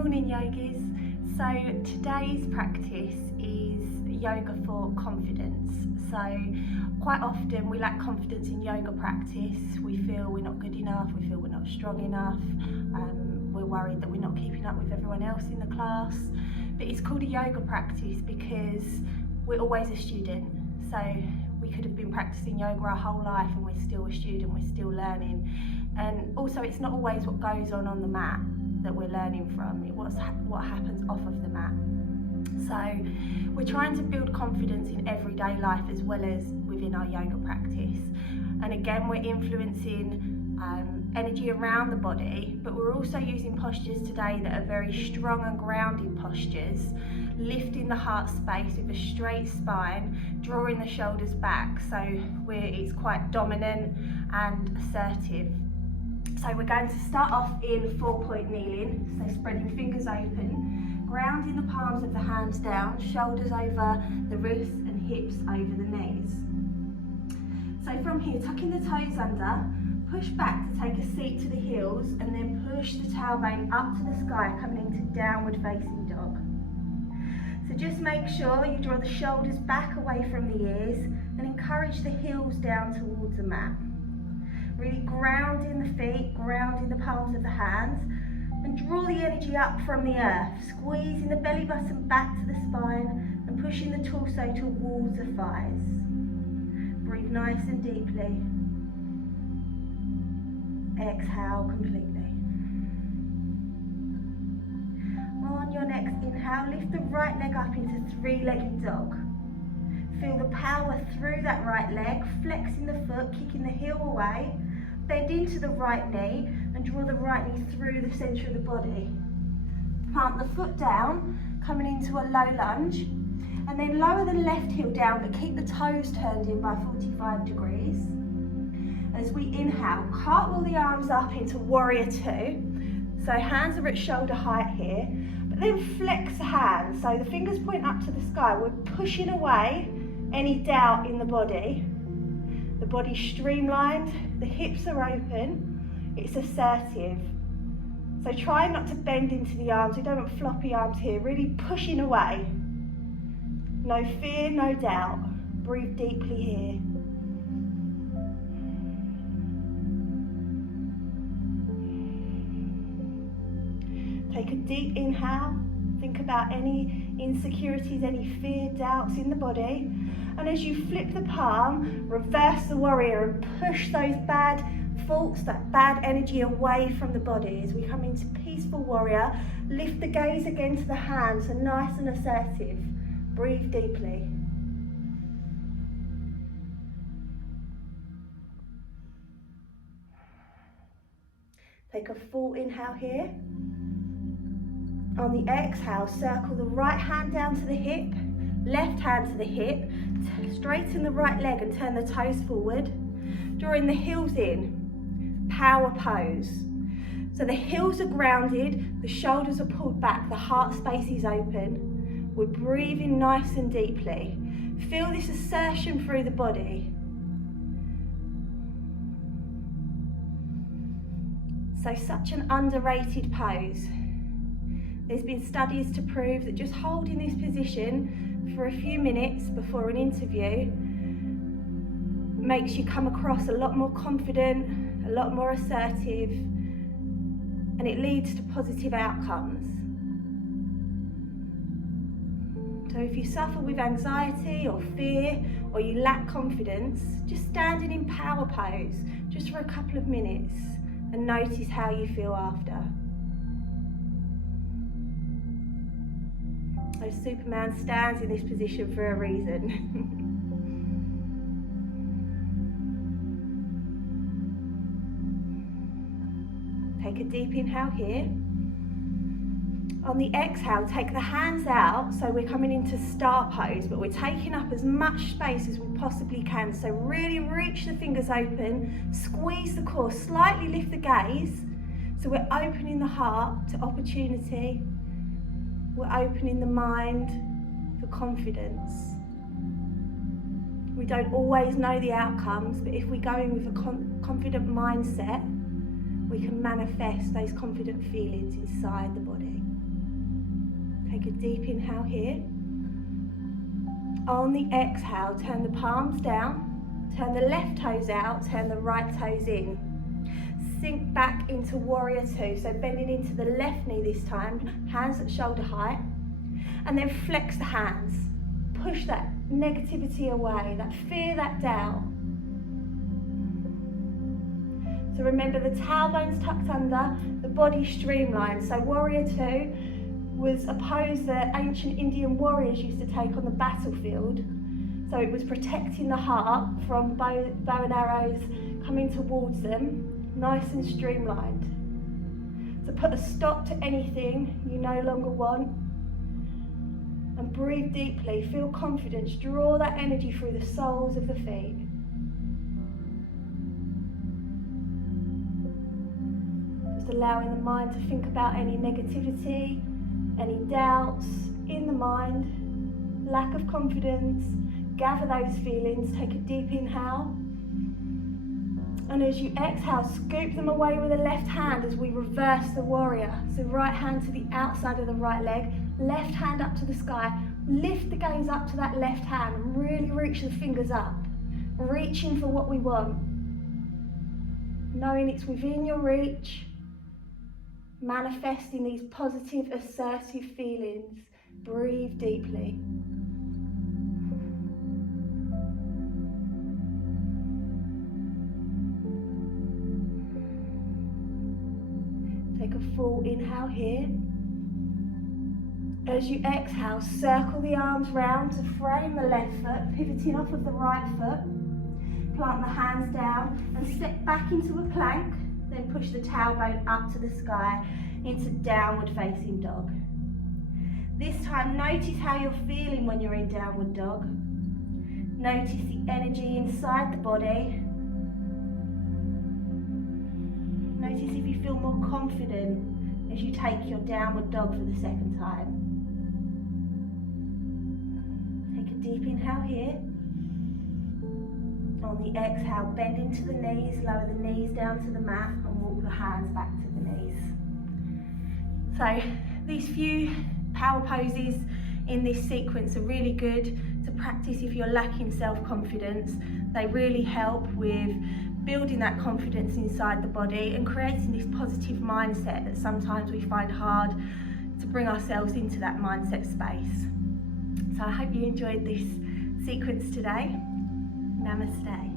Morning yogis. So today's practice is yoga for confidence. So quite often we lack confidence in yoga practice. We feel we're not good enough, we feel we're not strong enough, we're worried that we're not keeping up with everyone else in the class. But it's called a yoga practice because we're always a student. So we could have been practicing yoga our whole life and we're still a student, we're still learning. And also it's not always what goes on the mat that we're learning from, it's what happens off of the mat. So we're trying to build confidence in everyday life as well as within our yoga practice. And again, we're influencing energy around the body, but we're also using postures today that are very strong and grounding postures, lifting the heart space with a straight spine, drawing the shoulders back, so it's quite dominant and assertive. So we're going to start off in 4-point kneeling, so spreading fingers open, grounding the palms of the hands down, shoulders over the wrists and hips over the knees. So from here, tucking the toes under, push back to take a seat to the heels and then push the tailbone up to the sky, coming into downward facing dog. So just make sure you draw the shoulders back away from the ears and encourage the heels down towards the mat. Really grounding the feet, grounding the palms of the hands, and draw the energy up from the earth, squeezing the belly button back to the spine and pushing the torso towards the thighs. Breathe nice and deeply. Exhale completely. On your next inhale, lift the right leg up into three-legged dog. Feel the power through that right leg, flexing the foot, kicking the heel away, bend into the right knee and draw the right knee through the centre of the body. Plant the foot down, coming into a low lunge, and then lower the left heel down but keep the toes turned in by 45 degrees. As we inhale, cartwheel the arms up into warrior two. So hands are at shoulder height here, but then flex the hands. So the fingers point up to the sky. We're pushing away any doubt in the body. The body's streamlined, the hips are open, it's assertive. So try not to bend into the arms, we don't want floppy arms here, really pushing away. No fear, no doubt. Breathe deeply here. Take a deep inhale. Think about any insecurities, any fear, doubts in the body. And as you flip the palm, reverse the warrior and push those bad thoughts, that bad energy away from the body. As we come into peaceful warrior, lift the gaze again to the hands, so nice and assertive. Breathe deeply. Take a full inhale here. On the exhale, circle the right hand down to the hip, left hand to the hip, straighten the right leg and turn the toes forward, drawing the heels in, power pose. So the heels are grounded, the shoulders are pulled back, the heart space is open. We're breathing nice and deeply. Feel this assertion through the body. So such an underrated pose. There's been studies to prove that just holding this position for a few minutes before an interview makes you come across a lot more confident, a lot more assertive, and it leads to positive outcomes. So if you suffer with anxiety or fear, or you lack confidence, just standing in power pose just for a couple of minutes and notice how you feel after. So Superman stands in this position for a reason. Take a deep inhale here. On the exhale, take the hands out, so we're coming into star pose, but we're taking up as much space as we possibly can. So really reach the fingers open, squeeze the core, slightly lift the gaze. So we're opening the heart to opportunity. We're opening the mind for confidence. We don't always know the outcomes, but if we go in with a confident mindset, we can manifest those confident feelings inside the body. Take a deep inhale here. On the exhale, turn the palms down, turn the left toes out, turn the right toes in. Sink back into warrior two, so bending into the left knee this time, hands at shoulder height, and then flex the hands. Push that negativity away, that fear, that doubt. So remember, the tailbone's tucked under, the body streamlined. So warrior two was a pose that ancient Indian warriors used to take on the battlefield. So it was protecting the heart from bow and arrows coming towards them, nice and streamlined. So put a stop to anything you no longer want and breathe deeply. Feel confidence, draw that energy through the soles of the feet. Just allowing the mind to think about any negativity, any doubts in the mind, lack of confidence. Gather those feelings, take a deep inhale. And as you exhale, scoop them away with the left hand as we reverse the warrior. So right hand to the outside of the right leg, left hand up to the sky. Lift the gaze up to that left hand and really reach the fingers up. Reaching for what we want. Knowing it's within your reach. Manifesting these positive, assertive feelings. Breathe deeply. Take a full inhale here. As you exhale, circle the arms round to frame the left foot, pivoting off of the right foot. Plant the hands down and step back into a plank, then push the tailbone up to the sky into downward facing dog. This time, notice how you're feeling when you're in downward dog. Notice the energy inside the body. Notice if you feel more confident as you take your downward dog for the second time. Take a deep inhale here. On the exhale, bend into the knees, lower the knees down to the mat and walk the hands back to the knees. So these few power poses in this sequence are really good to practice if you're lacking self-confidence. They really help with building that confidence inside the body and creating this positive mindset that sometimes we find hard to bring ourselves into that mindset space. So I hope you enjoyed this sequence today. Namaste.